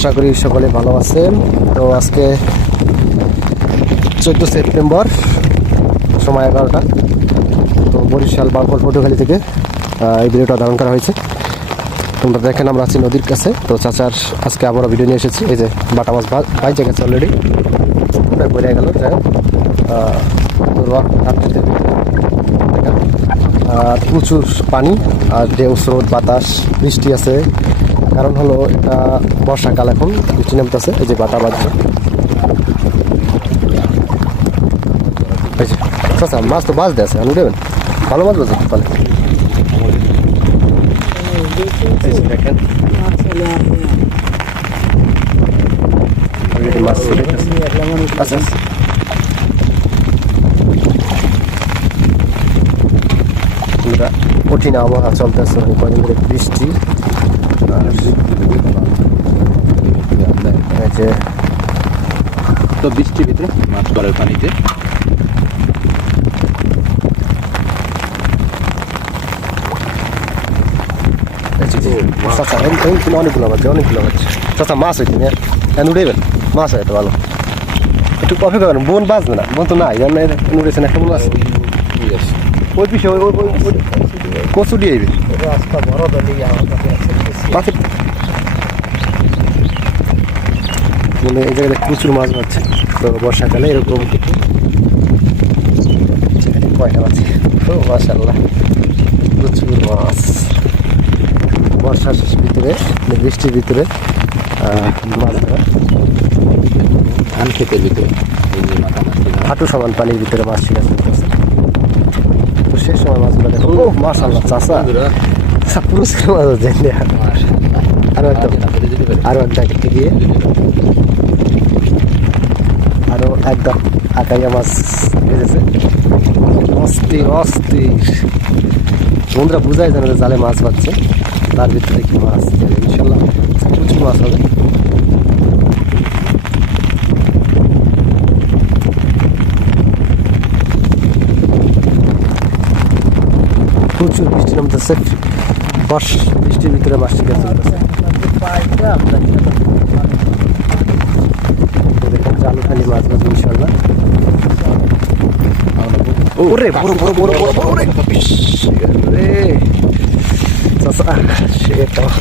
আশা করি সকলে ভালো আছেন। তো আজকে 14 সেপ্টেম্বর, সময় 11টা। তো বরিশাল বারকল পটুখালী থেকে এই ভিডিওটা ধারণ করা হয়েছে। তোমরা দেখেন আমরা আছি নদীর কাছে। তো চাচার আজকে আবারও ভিডিও নিয়ে এসেছি। এই যে বাটা মাছ বাইচে গেছে অলরেডি, বেড়ে গেল। যাই হোক, প্রচুর পানি আর ঢেউ, স্রোত, বাতাস, বৃষ্টি আছে। কারণ হলো এটা বর্ষাকাল, এখন বৃষ্টি নামতেছে। এই যে বাটা বাজছে। আচ্ছা, মাছ তো বাজতে আছে, আপনি দেবেন ভালো মাছ বাজে ফলে। দেখেন মাছ আচ্ছা, কঠিন আবহাওয়া চলতেছে, কদিন ধরে বৃষ্টি। যে তো বৃষ্টির ভিতরে মাছ করার পানিতে অনেকগুলো মাছ, অনেকগুলো মাছ। চাচা মাছ হয়েছে উঠেবেন, মাছ হয় তো ভালো। একটু অপেক্ষা করেন, বোন বাঁচবে না, বোন তো নাই উঠেছেন একটা বোন আছে ওই পিছিয়ে কচু দিয়ে মানে এই জায়গায় প্রচুর মাছ পাচ্ছে। তো বর্ষাকালে এরকম কয়টা পাচ্ছে। তো মাশাআল্লাহ প্রচুর মাছ বর্ষার ভিতরে, বৃষ্টির ভিতরে মাছ ধরা। ধান ক্ষেতের ভিতরে হাঁটু সমান পানির ভিতরে মাছ শিকার করতেছে। তো শেষ সময় মাছগুলো দেখো, ও মাশাআল্লাহ চাষা পুরস্কার মাছ হচ্ছে। আরো একটা কেটে দিয়ে আরো একদম আকাইয়া মাছ ভেজেছে। অস্থির অস্থির বন্ধুরা বুঝাই জানে জালে মাছ পাচ্ছে, তার ভিতরে কি মাছ ইনশাল্লাহ প্রচুর মাছ হবে। প্রচুর বৃষ্টি নামতেছে, বৃষ্টির ভিতরে মাছ শিকার চলতেছে। চালু খালি মাছ মাছ ইনশাল্লাহ। ওরে বড় বড় বড় বড় বড় রে চাচা, সে একটা মাছ।